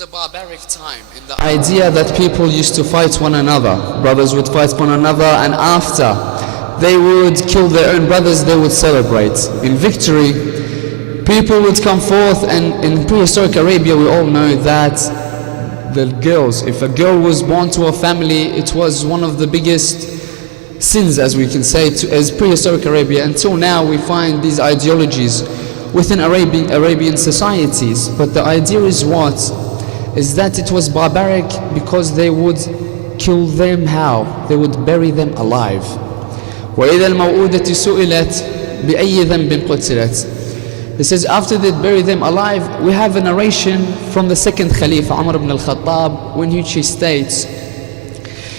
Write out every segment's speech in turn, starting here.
was a barbaric time in the idea that people used to fight one another. Brothers would fight one another, and after they would kill their own brothers, they would celebrate. In victory, people would come forth, and in prehistoric Arabia we all know that the girls, if a girl was born to a family, it was one of the biggest sins, as we can say, as prehistoric Arabia. Until now we find these ideologies within Arabian societies, but the idea is what? Is that it was barbaric because they would kill them. How? They would bury them alive. وَإِذَا الْمَوْءُودَةُ سُئِلَتْ بِأَيِّ ذَنْبٍ قُتِلَتْ. It says after they bury them alive, we have a narration from the second Khalifa, Umar ibn al-Khattab, when he states,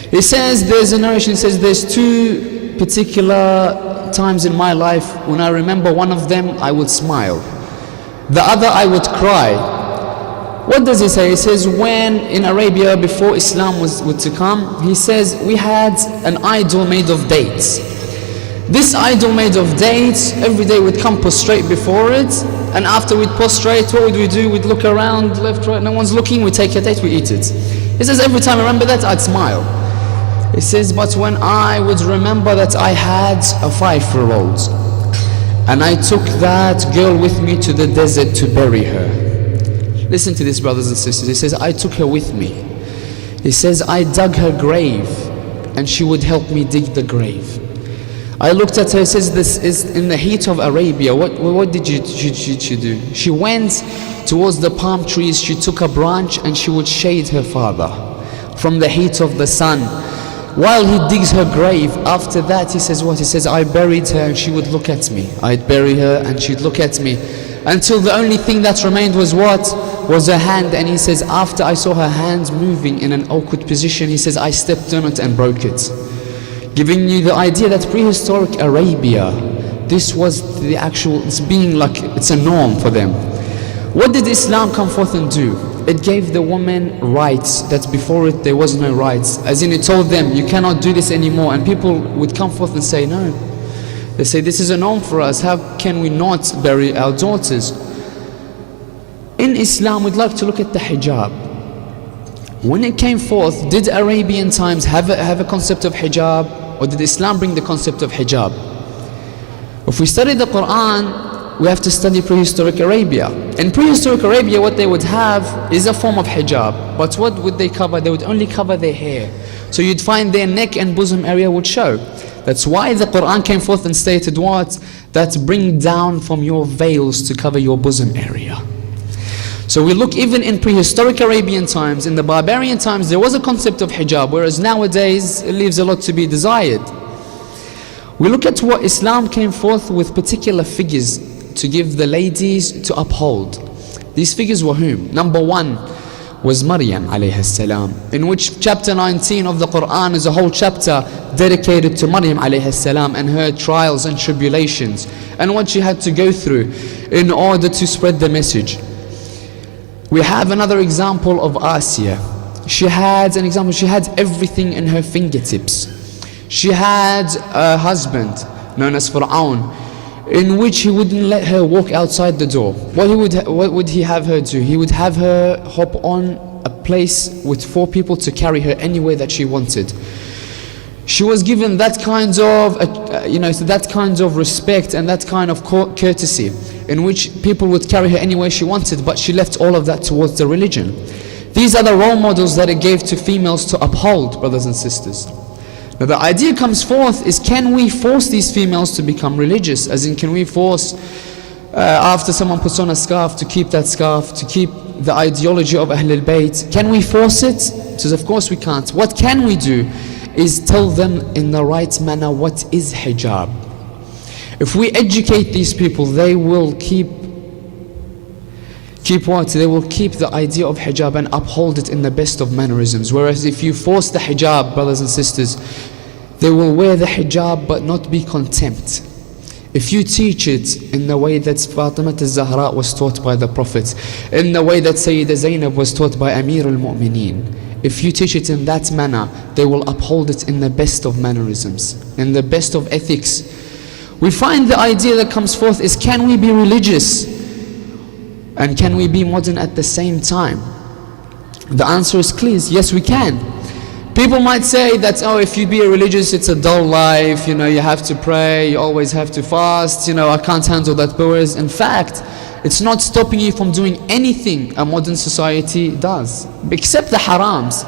he says, there's a narration, says there's two particular times in my life when I remember one of them I would smile, the other I would cry. What does he say? He says when in Arabia before Islam was to come, he says we had an idol made of dates. This idol made of dates, every day we'd come prostrate before it, and after we'd prostrate, what would we do? We'd look around, left, right, no one's looking, we take a date, we eat it. He says every time I remember that, I'd smile. He says, but when I would remember that I had a 5-year-old, and I took that girl with me to the desert to bury her. Listen to this, brothers and sisters. He says, I took her with me. He says, I dug her grave, and she would help me dig the grave. I looked at her, he says, this is in the heat of Arabia. What did she do? She went towards the palm trees, she took a branch, and she would shade her father from the heat of the sun. While he digs her grave, after that he says what? He says, I buried her and she would look at me. I'd bury her and she'd look at me. Until the only thing that remained was what? Was her hand. And he says, after I saw her hands moving in an awkward position, he says, I stepped on it and broke it. Giving you the idea that prehistoric Arabia, this was the actual, it's being like, it's a norm for them. What did Islam come forth and do? It gave the woman rights that before it there was no rights. As in it told them, you cannot do this anymore. And people would come forth and say, no. They say, this is a norm for us. How can we not bury our daughters? In Islam, we'd like to look at the hijab. When it came forth, did Arabian times have a concept of hijab? Or did Islam bring the concept of hijab? If we study the Quran, we have to study prehistoric Arabia. In prehistoric Arabia, what they would have is a form of hijab. But what would they cover? They would only cover their hair. So you'd find their neck and bosom area would show. That's why the Quran came forth and stated what? That bring down from your veils to cover your bosom area. So we look even in prehistoric Arabian times, in the barbarian times, there was a concept of hijab, whereas nowadays it leaves a lot to be desired. We look at what Islam came forth with particular figures to give the ladies to uphold. These figures were whom? Number one was Maryam alayhi salam, in which chapter 19 of the Quran is a whole chapter dedicated to Maryam alayhi salam and her trials and tribulations and what she had to go through in order to spread the message. We have another example of Asiya. She had everything in her fingertips. She had a husband known as Fir'aun, in which he wouldn't let her walk outside the door. What would he have her do? He would have her hop on a place with 4 people to carry her anywhere that she wanted. She was given that kind of, that kind of respect and that kind of courtesy, in which people would carry her anywhere she wanted, but she left all of that towards the religion. These are the role models that it gave to females to uphold, brothers and sisters. Now the idea comes forth is, can we force these females to become religious? As in, can we force, after someone puts on a scarf, to keep that scarf, to keep the ideology of Ahlul Bayt? Can we force it? He says, of course we can't. What can we do is tell them in the right manner what is hijab. If we educate these people, they will keep what? They will keep the idea of hijab and uphold it in the best of mannerisms. Whereas if you force the hijab, brothers and sisters, they will wear the hijab but not be contempt. If you teach it in the way that Fatima al-Zahra was taught by the Prophet, in the way that Sayyidah Zainab was taught by Amir al-Mu'mineen, if you teach it in that manner, they will uphold it in the best of mannerisms, in the best of ethics. We find the idea that comes forth is, can we be religious and can we be modern at the same time? The answer is clear, yes we can. People might say that, oh, if you be a religious, it's a dull life, you have to pray, you always have to fast, I can't handle that powers. In fact, it's not stopping you from doing anything a modern society does, except the harams.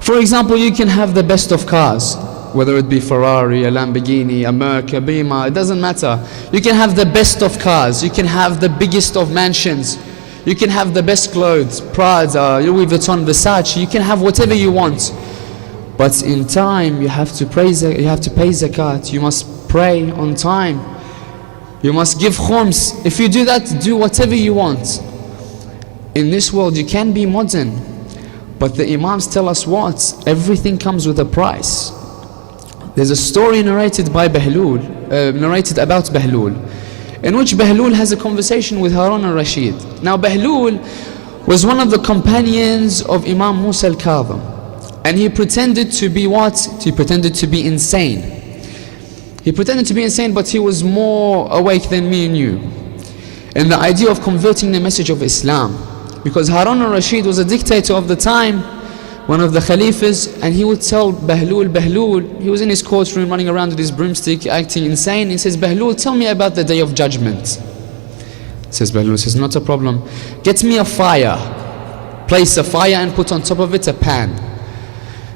For example, you can have the best of cars, whether it be Ferrari, a Lamborghini, a Merc, a Beamer, it doesn't matter. You can have the best of cars, you can have the biggest of mansions, you can have the best clothes, Prada, Louis Vuitton, Versace, you can have whatever you want. But in time, you have to pay zakat, you must pray on time. You must give khums. If you do that, do whatever you want. In this world, you can be modern. But the Imams tell us what? Everything comes with a price. There's a story narrated about Bahlul, in which Bahlul has a conversation with Harun al-Rashid. Now Bahlul was one of the companions of Imam Musa al-Kadhim, and he pretended to be what? He pretended to be insane. He pretended to be insane, but he was more awake than me and you, in the idea of converting the message of Islam. Because Harun al-Rashid was a dictator of the time, one of the Khalifas, and he would tell Bahlul, he was in his courtroom running around with his broomstick acting insane. He says, Bahlul, tell me about the day of judgment. Bahlul says, not a problem. Get me a fire. Place a fire and put on top of it a pan.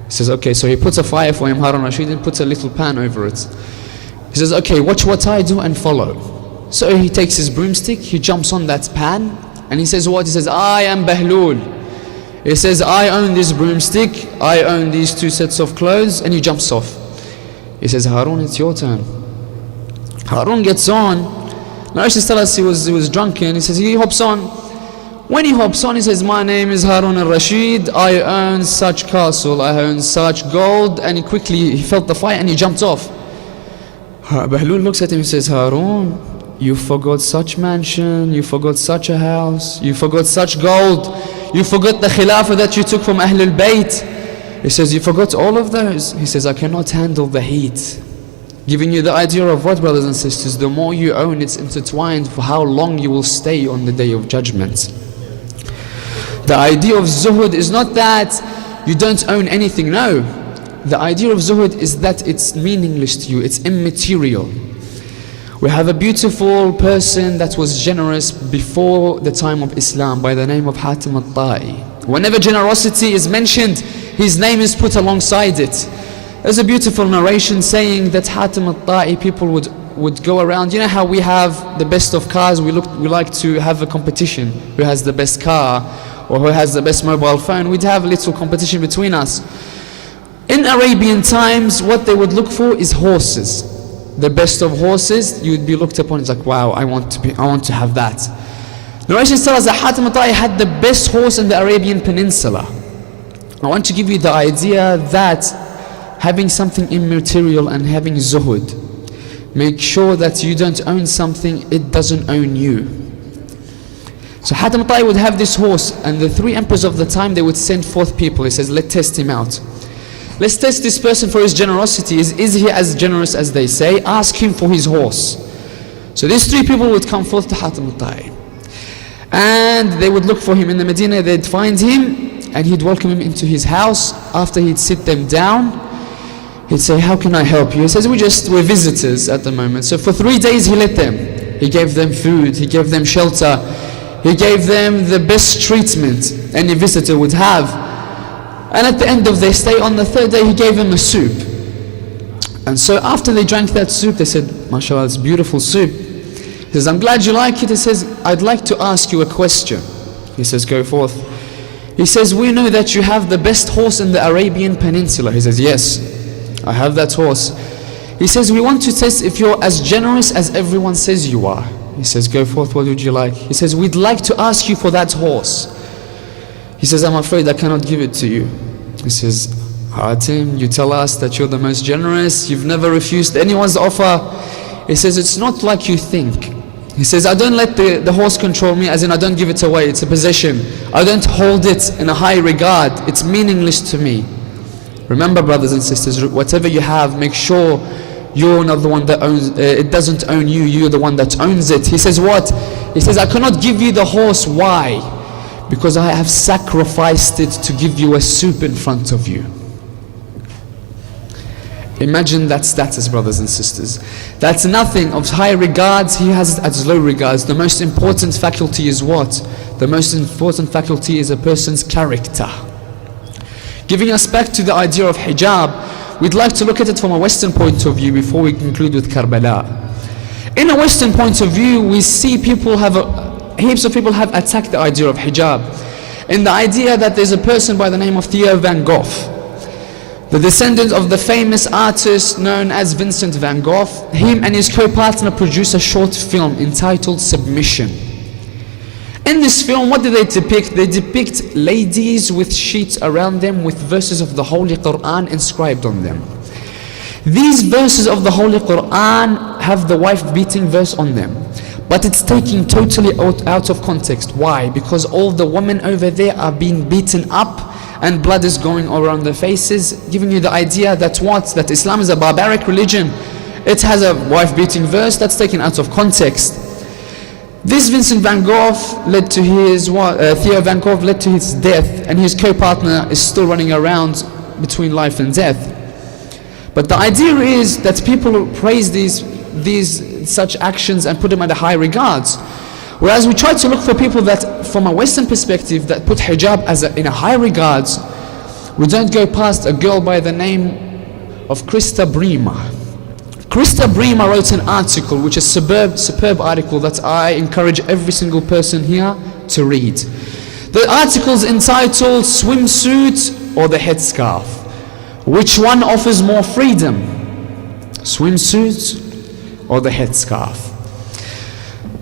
He says, okay, so he puts a fire for him, Harun al-Rashid, and puts a little pan over it. He says, okay, watch what I do and follow. So he takes his broomstick, he jumps on that pan, and he says what? He says, I am Bahlul. He says, I own this broomstick, I own these 2 sets of clothes, and he jumps off. He says, Harun, it's your turn. Harun gets on. Narration tells us he was drunken. He says, he hops on. When he hops on, he says, my name is Harun al-Rashid, I own such castle, I own such gold, and he felt the fire and he jumped off. Bahlul looks at him and says, Harun, you forgot such mansion, you forgot such a house, you forgot such gold, you forgot the khilafah that you took from Ahlul Bayt. He says, you forgot all of those? He says, I cannot handle the heat. Giving you the idea of what, brothers and sisters, the more you own, it's intertwined for how long you will stay on the day of judgment. The idea of zuhud is not that you don't own anything, no. The idea of zuhud is that it's meaningless to you, it's immaterial. We have a beautiful person that was generous before the time of Islam by the name of Hatim al-Ta'i. Whenever generosity is mentioned, his name is put alongside it. There's a beautiful narration saying that Hatim al-Ta'i, people would go around. You know how we have the best of cars, we like to have a competition, who has the best car or who has the best mobile phone. We'd have a little competition between us. In Arabian times, what they would look for is horses. The best of horses, you would be looked upon. It's like, wow, I want to have that. Narrations tell us that Hatim al-Ta'i had the best horse in the Arabian Peninsula. I want to give you the idea that having something immaterial and having zuhud, make sure that you don't own something, it doesn't own you. So Hatim al-Ta'i would have this horse, and the 3 emperors of the time, they would send forth people. He says, let's test him out. Let's test this person for his generosity. Is he as generous as they say? Ask him for his horse. So these 3 people would come forth to Hatim al-Ta'i, and they would look for him in the Medina. They'd find him, and he'd welcome him into his house. After he'd sit them down, he'd say, how can I help you? He says, we're visitors at the moment. So for 3 days he let them. He gave them food, he gave them shelter, he gave them the best treatment any visitor would have. And at the end of their stay, on the 3rd day, he gave them a soup. And so after they drank that soup, they said, mashallah, it's beautiful soup. He says, I'm glad you like it. He says, I'd like to ask you a question. He says, go forth. He says, we know that you have the best horse in the Arabian Peninsula. He says, yes, I have that horse. He says, we want to test if you're as generous as everyone says you are. He says, go forth, what would you like? He says, we'd like to ask you for that horse. He says, I'm afraid I cannot give it to you. He says, Hatim, you tell us that you're the most generous, you've never refused anyone's offer. He says, it's not like you think. He says, I don't let the horse control me, as in I don't give it away, it's a possession. I don't hold it in a high regard, it's meaningless to me. Remember, brothers and sisters, whatever you have, make sure you're not the one that owns it, doesn't own you, you're the one that owns it. He says what? He says, I cannot give you the horse, why? Because I have sacrificed it to give you a soup in front of you. Imagine that status, brothers and sisters. That's nothing of high regards, he has it as low regards. The most important faculty is what? The most important faculty is a person's character. Giving us back to the idea of hijab, we'd like to look at it from a Western point of view before we conclude with Karbala. In a Western point of view, we see heaps of people have attacked the idea of hijab. In the idea that there's a person by the name of Theo van Gogh, the descendant of the famous artist known as Vincent van Gogh. Him and his co-partner produced a short film entitled Submission. In this film, what do they depict? They depict ladies with sheets around them with verses of the Holy Quran inscribed on them. These verses of the Holy Quran have the wife-beating verse on them, but it's taken totally out of context. Why? Because all the women over there are being beaten up and blood is going all around their faces, giving you the idea that That Islam is a barbaric religion. It has a wife-beating verse that's taken out of context. This Vincent van Gogh led to his, Theo van Gogh led to his death, and his co-partner is still running around between life and death. But the idea is that people praise these such actions and put them at a high regards. Whereas we try to look for people that, from a Western perspective, that put hijab in a high regards. We don't go past a girl by the name of Krista Bremer. Krista Bremer wrote an article, which is a superb article that I encourage every single person here to read. The article is entitled Swimsuit or the Headscarf. Which one offers more freedom? Swimsuit or the headscarf?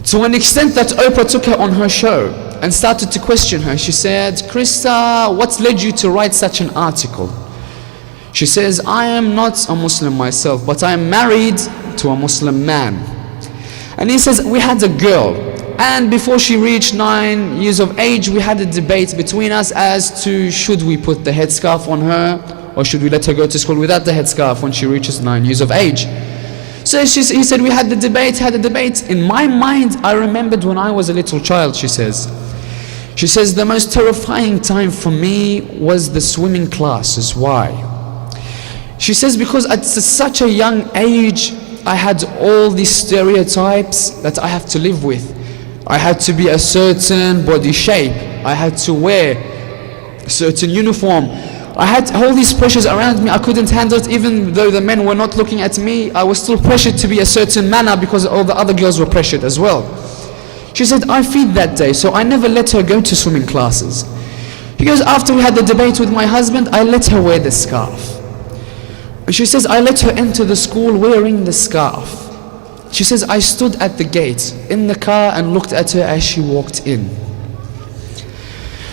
To an extent that Oprah took her on her show and started to question her. She said, Krista, what led you to write such an article? She says, I am not a Muslim myself, but I am married to a Muslim man. And he says, we had a girl, and before she reached 9 years of age, we had a debate between us as to should we put the headscarf on her or should we let her go to school without the headscarf when she reaches 9 years of age. So he said, we had the debate. In my mind, I remembered when I was a little child, she says. She says, the most terrifying time for me was the swimming classes. Why? She says, because at such a young age, I had all these stereotypes that I have to live with. I had to be a certain body shape. I had to wear a certain uniform. I had all these pressures around me. I couldn't handle it. Even though the men were not looking at me, I was still pressured to be a certain manner because all the other girls were pressured as well. She said, I feel that day, so I never let her go to swimming classes. Because after we had the debate with my husband, I let her wear the scarf. And she says, I let her enter the school wearing the scarf. She says, I stood at the gate in the car and looked at her as she walked in.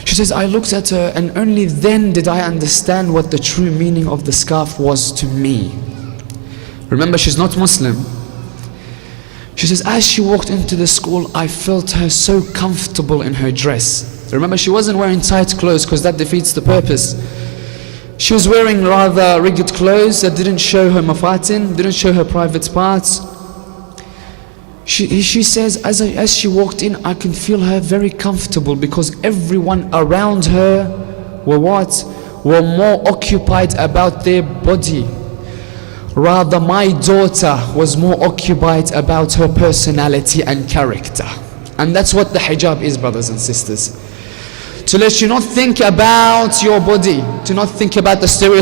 She says, I looked at her and only then did I understand what the true meaning of the scarf was to me. Remember, she's not Muslim. She says, as she walked into the school, I felt her so comfortable in her dress. Remember, she wasn't wearing tight clothes because that defeats the purpose. She was wearing rather rigid clothes that didn't show her mafatin, didn't show her private parts. She says, as she walked in, I can feel her very comfortable because everyone around her were what? Were more occupied about their body. Rather, my daughter was more occupied about her personality and character. And that's what the hijab is, brothers and sisters. To let you not think about your body, to not think about the stereotypes